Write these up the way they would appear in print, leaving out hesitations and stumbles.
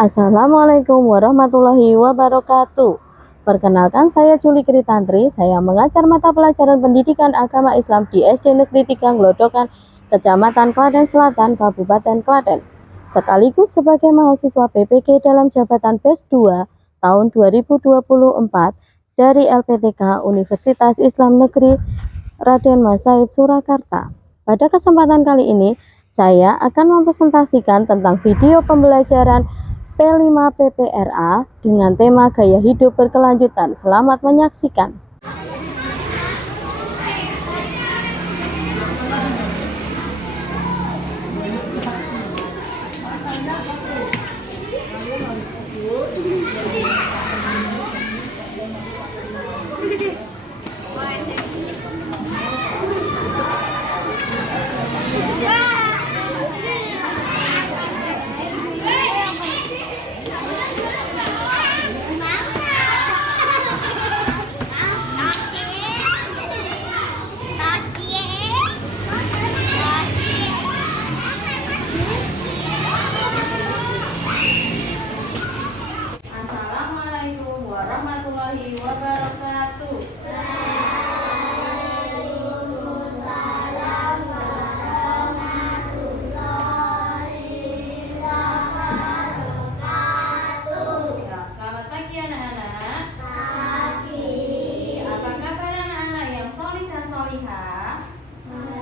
Assalamualaikum warahmatullahi wabarakatuh. Perkenalkan, saya Juli Kritantri. Saya mengajar mata pelajaran pendidikan agama Islam di SD Negeri 3 Glodokan, Kecamatan Klaten Selatan, Kabupaten Klaten. Sekaligus sebagai mahasiswa PPG dalam jabatan PES 2 tahun 2024 dari LPTK Universitas Islam Negeri Raden Mas Said Surakarta. Pada kesempatan kali ini, saya akan mempresentasikan tentang video pembelajaran P5PPRA dengan tema gaya hidup berkelanjutan. Selamat menyaksikan. Assalamualaikum warahmatullahi wabarakatuh. Waalaikumsalam warahmatullahi wabarakatuh. Ya, selamat pagi anak-anak. Pagi. Apa kabar anak-anak yang solih dan solihah?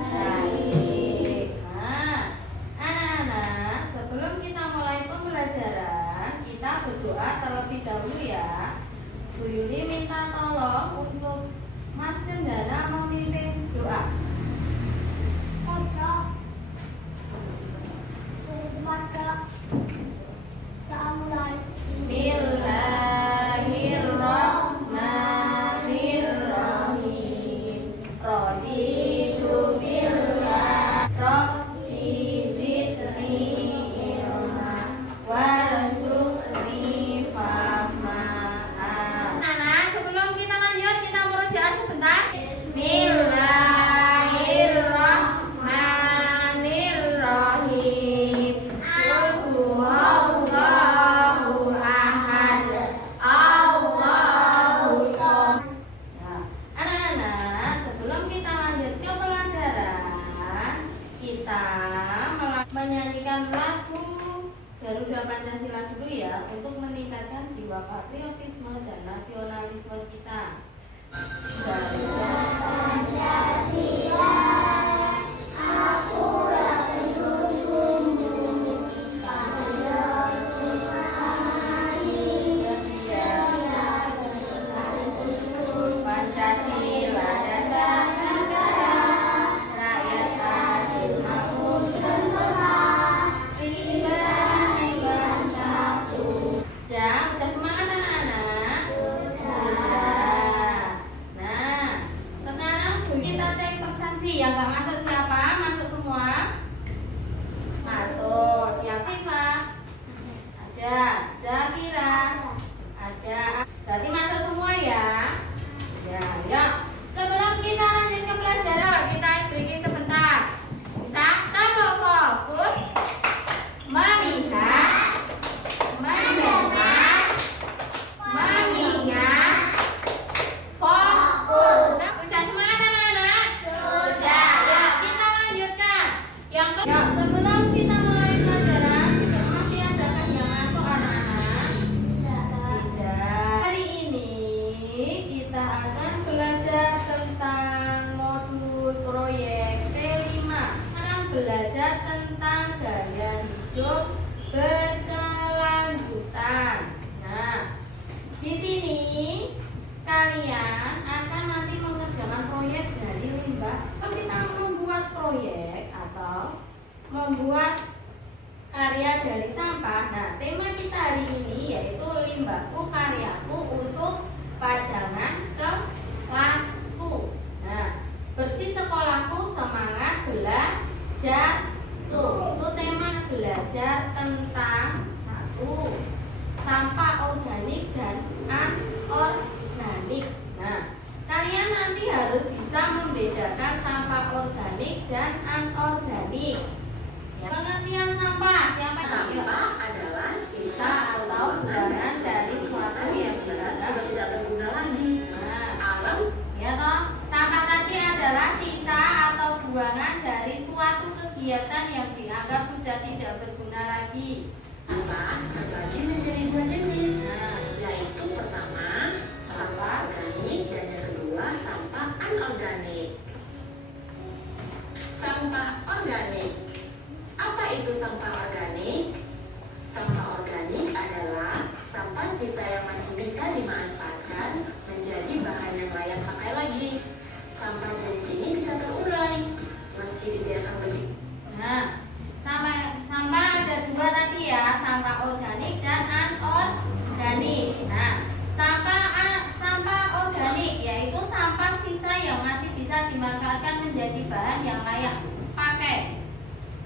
Baik. Nah, anak-anak, sebelum kita mulai pembelajaran, kita berdoa terlebih dahulu ya. Bu Yuli minta tolong untuk Mas Cendana memimpin doa. Bismillahirrahmanirrahim. Raditu billah Rabbi zidni ilma warzuqni fahma. Nah, sebelum kita lanjut, kita merujuk sebentar. Bismillahirrahmanirrahim. Qul huwallahu ahad, Allahu shomad. Nah, anak-anak, sebelum kita lanjut ke pelajaran, kita menyanyikan lagu Garuda Pancasila dulu ya, untuk meningkatkan jiwa patriotisme dan nasionalisme kita. Garuda Pancasila, akulah pendukungmu. Pancasila dasar negara, rakyat adil makmur sejahtera, pribadi bersatu. Udah semangat anak-anak? Sudah. Nah, sekarang kita cek presensi. Yang gak masuk siapa? Masuk semua? Masuk. Yang Viva? Ada. Zakira? Ada. Berarti masuk semua ya? Ya, yuk. Sebelum kita lanjut ke pelajaran, kita breaking sebentar. Bisa tambah fokus, melihat, mendengar, mengingat, fokus. Sudah semangat anak-anak? Sudah. Ya, kita lanjutkan. Yang ya, sebelum kita mulai pelajaran, masih adakah yang ngantuk anak-anak? Tidak. Hari ini kita akan belajar tentang modul proyek P5. Akan belajar tentang gaya hidup berkelanjutan. Nah, di sini kalian akan nanti mengerjakan proyek dari limbah. Kita membuat proyek atau membuat karya dari sampah. Nah, tema kita hari ini yaitu limbahku karyaku untuk pajangan ke kelasku. Nah, bersih sekolahku semangat belajar. Tuh, itu tema belajar tentang satu, sampah organik dan anorganik. Nah, kalian nanti harus bisa membedakan sampah organik dan anorganik. Ya, pengertian sampah siapa? Sampah adalah sisa kegiatan yang dianggap sudah tidak berguna lagi. Sampah terbagi menjadi dua jenis, yaitu pertama sampah organik dan yang kedua sampah anorganik. Sampah organik. Apa itu sampah organik? Sampah organik adalah sampah sisa yang masih bisa dimanfaatkan menjadi bahan yang layak pakai lagi. Sampah jenis ini bisa terurai meski dibiarkan begitu. Nah, sampah ada dua tadi ya, sampah organik dan anorganik. Nah, sampah organik yaitu sampah sisa yang masih bisa dimanfaatkan menjadi bahan yang layak pakai.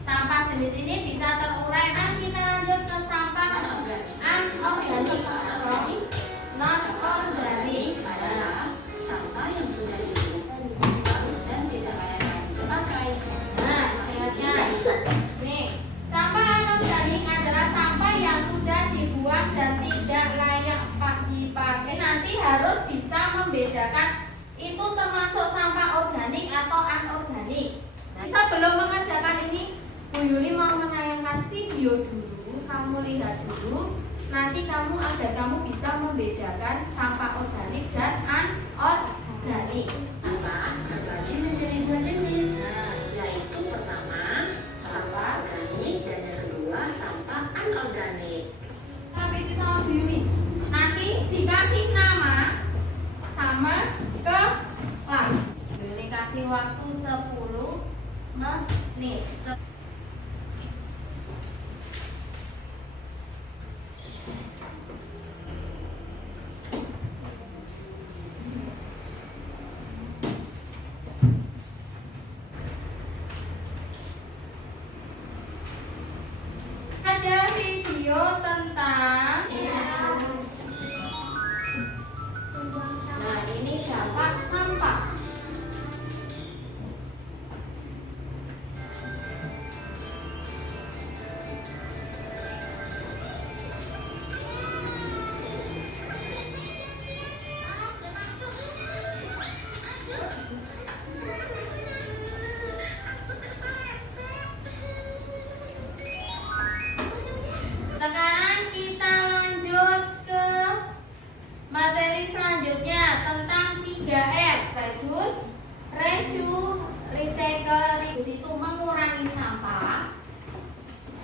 Sampah jenis ini bisa terurai. Nah, kita lanjut ke sampah anorganik atau non-organik. Adalah sampah yang sudah dibuang dan tidak layak lagi dipakai. Nah, ingatnya nih, sampah anorganik adalah sampah yang sudah dibuang dan tidak layak dipakai. Nanti harus bisa membedakan itu termasuk sampah organik atau anorganik. Nah, sebelum mengerjakan ini, Bu Yuli mau menayangkan video dulu. Kamu lihat dulu. Nanti agar kamu bisa membedakan sampah organik dan anorganik. Sampah terbagi menjadi dua jenis, yaitu pertama sampah organik dan yang kedua sampah anorganik. Tapi itu sama Bu Yuli. Nanti dikasih nama sama kelas. Bu Yuli kasih waktu 10 menit. Ada video tentang ini siapa sampah. Sekarang kita lanjut ke materi selanjutnya tentang 3R, reduce, reuse, recycle. Reduce itu mengurangi sampah,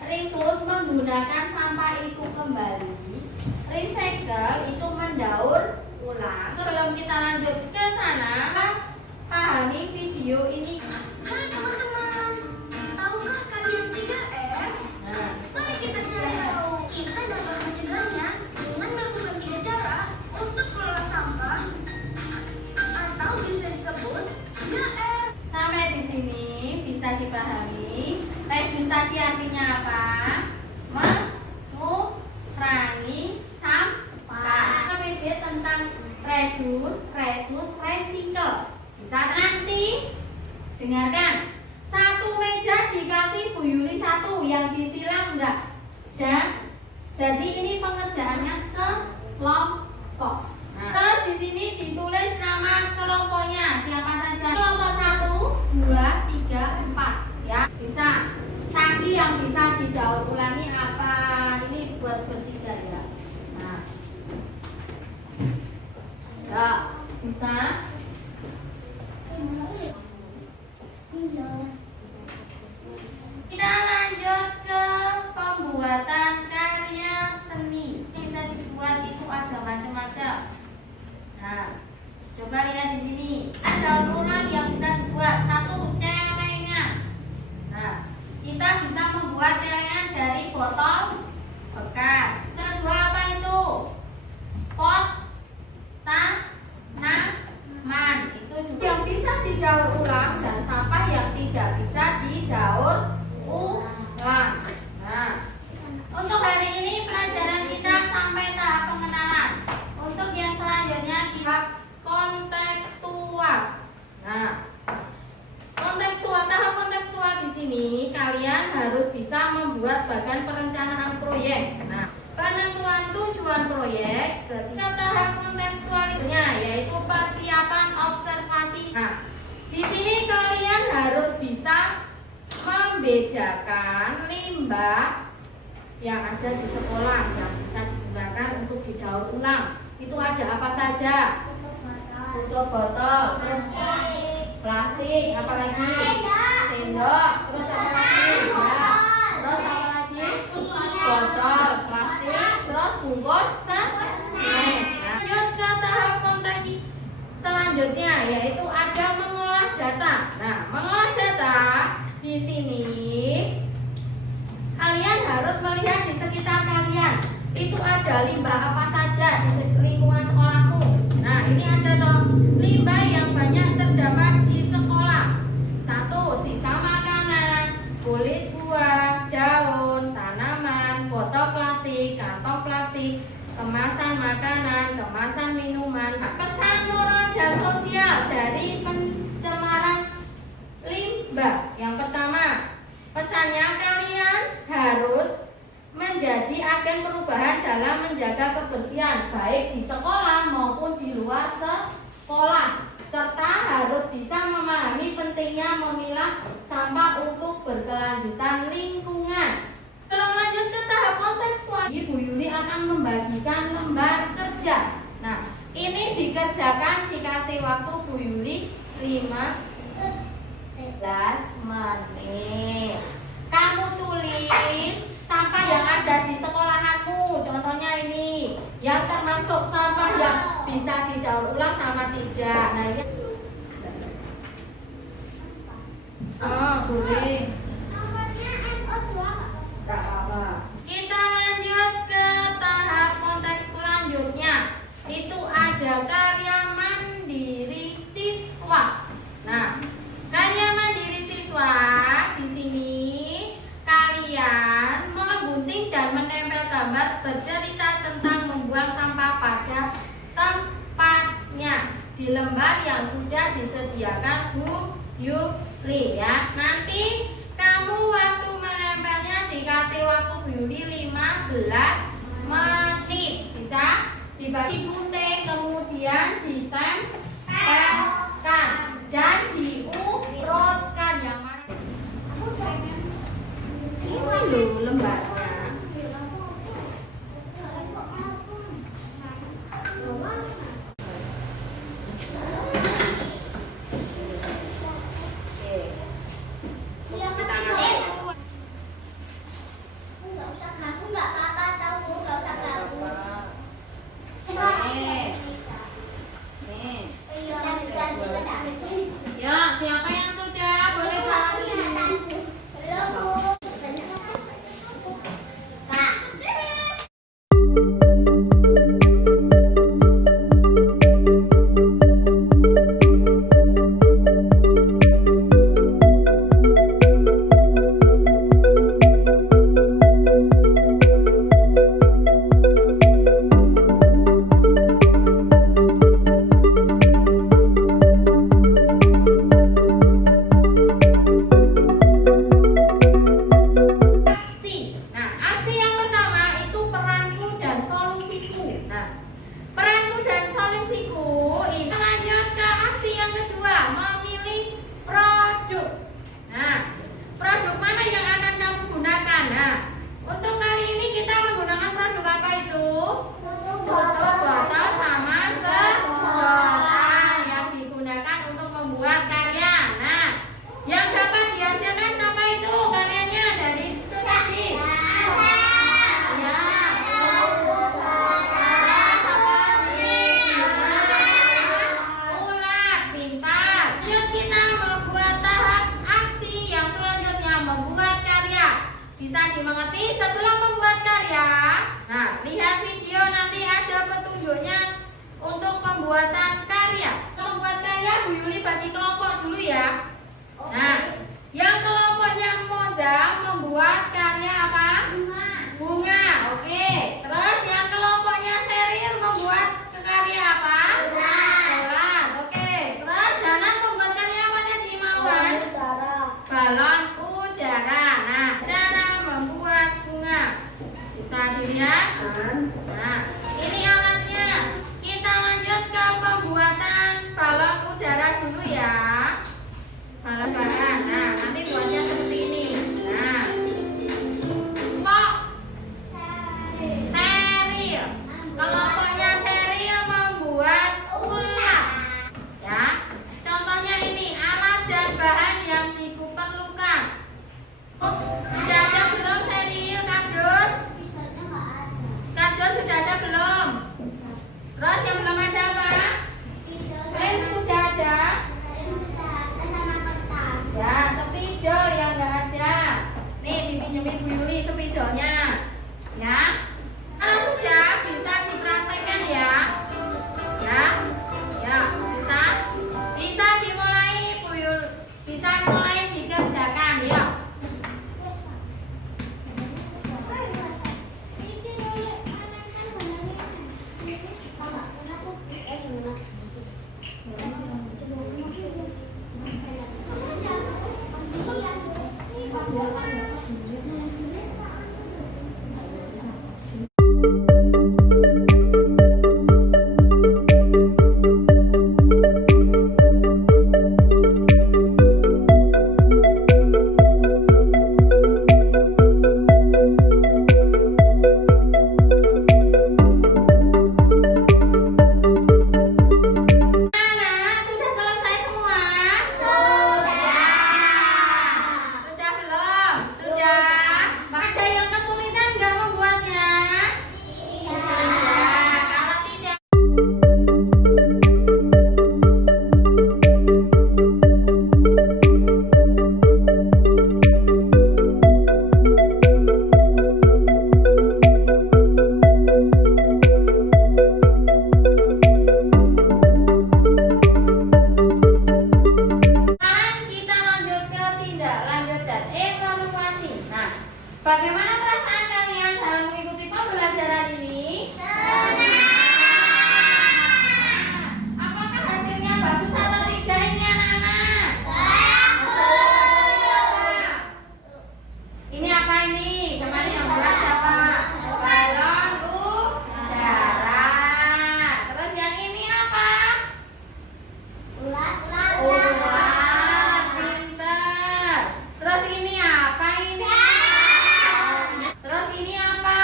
reuse menggunakan sampah itu kembali, recycle itu mendaur ulang. Sebelum kita lanjut ke sana, pahami video ini. Hai teman-teman, tahukah kalian 3R? Nah, Mari kita cari tahu. Kita dapat mencegahnya dengan melakukan 3 cara untuk kelola sampah atau bisa disebut 3R. sampai di sini bisa dipahami. Reduce tadi artinya apa? Mengurangi sampah. KPB tentang reduce, reuse, recycle. Bisa nanti dengarkan. Satu meja dikasih Bu Yuli 1, yang disilang enggak. Dan jadi ini pengerjaannya kelompok. Nah, terus di sini ditulis nama kelompoknya siapa saja. Kelompok 1, 2, 3, 4 ya. Bisa. Tadi yang bisa didaur ulangi apa? Ini buat bertiga ya. Nah. Ya, bisa. Kita lanjut ke pembuatan karya seni. Bisa dibuat itu ada macam-macam. Nah, coba lihat di sini. Ada ulang yang bisa dibuat. 1, celengan. Nah, kita bisa membuat celengan dari botol bekas. Kedua apa itu? Pot tanaman. Itu juga yang bisa didaur ulang dan sampah yang tidak bisa didaur ulang. Nah, untuk hari ini pelajaran kita sampai tahap pengenalan. Untuk yang selanjutnya tahap kontekstual. Nah, tahap kontekstual di sini kalian harus bisa membuat bagan perencanaan proyek. Nah, penentuan tujuan proyek. Ketika tahap kontekstualnya yaitu persiapan observasi. Nah, di sini kalian harus bisa membedakan limbah yang ada di sekolah yang bisa digunakan untuk didaur ulang. Itu ada apa saja? Tutup botol, terus plastik, apa lagi? Sendok, terus apa lagi? Ya. Terus apa lagi? Botol, plastik, terus bungkus snack. Lanjut ke tahap konteks selanjutnya, yaitu ada mengolah data. Nah, mengolah data di sini kalian harus melihat di sekitar kalian itu ada limbah apa saja di lingkungan sekolahmu. Nah, ini ada toh limbah yang banyak terdapat di sekolah. 1. Sisa makanan, kulit buah, daun, tanaman, botol plastik, kantong plastik, kemasan makanan, kemasan minuman. Pesan moral dan sosial dari pencemaran limbah. Yang pertama, pesannya kalian harus menjadi agen perubahan dalam menjaga kebersihan baik di sekolah maupun di luar sekolah, serta harus bisa memahami pentingnya memilah sampah untuk berkelanjutan lingkungan. Kalau lanjut ke tahap kontekstual, Bu Yuli akan membagikan lembar kerja. Nah, ini dikerjakan, dikasih waktu Bu Yuli 15 menit. Kamu tulis sampah yang ada di sekolahanmu. Contohnya ini, yang termasuk sampah yang bisa didaur ulang sama tidak. Nah, ini boleh. Kita lanjut ke tahap konteks selanjutnya. Itu ada karya mandiri siswa. Nah, karya mandiri siswa di sini kalian menggunting dan menempel gambar bercerita tentang membuang sampah pada tempatnya di lembar yang sudah disediakan Bu Yuli ya. Nanti kamu waktu menempelnya dikasih waktu Bu Yuli 15 menit. Bisa dibagi gunting, kemudian ditempelkan dan diurutkan. Yang mana? Ini loh lembarnya. Ya, siapa yang sudah boleh bantu dulu. Bisa dimengerti setelah membuat karya. Nah, lihat video nanti ada petunjuknya untuk pembuatan karya. Membuat karya Bu Yuli bagi kelompok dulu ya. Nah, yang kelompoknya Moza membuat karya apa? Bunga. Oke. Terus yang kelompoknya Seril membuat karya apa? Bola. Oke. Terus Danan membuat karya apa tadi Mawar? Balon udara. Nah, cara membuat bunga bisa dilihat. Nah, ini alatnya. Kita lanjut ke pembuatan balon udara dulu ya. Balon udara. Nah, nanti buatnya seperti ini. videonya. Ya. Kalau sudah bisa dipraktekkan ya. Ya. Ya, bisa dimulai bisa mulai dikerjakan ya. Anak, sudah selesai semua? Sudah belum? Sudah. Ada yang kesulitan nggak membuatnya? Tidak. Kalau tidak, sekarang kita lanjut ke tindak lanjut dan evaluasi. Nah, bagaimana perasaan kalian dalam mengikuti pembelajaran ini? Apakah hasilnya bagus atau tidak ini anak-anak? Ini apa ini? Kemarin yang buat siapa? Balon udara. Terus yang ini apa? Ulat, pinter. Terus ini apa ini? Terus ini apa?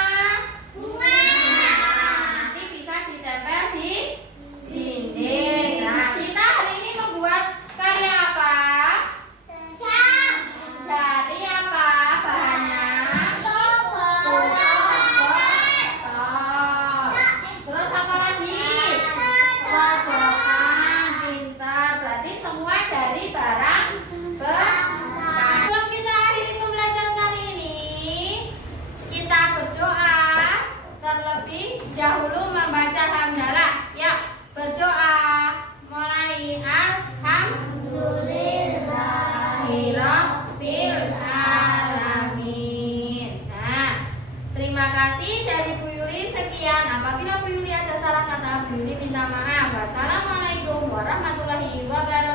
Bunga. Nanti bisa ditempel di dinding. Nah, kita hari ini membuat karya apa? Dari apa bahannya? Terus apa lagi? Sodokan, pintar. Berarti semua dari barang bekas. Sebelum kita akhiri pembelajaran kali ini, kita berdoa terlebih dahulu membaca hamdalah. Ya, berdoa mulai alhamdulillahirabbil alamin. Nah, terima kasih dari Bu Yuli. Sekian. Apabila Bu Yuli ada salah kata, Bu Yuli minta maaf. Wassalamualaikum warahmatullahi wabarakatuh.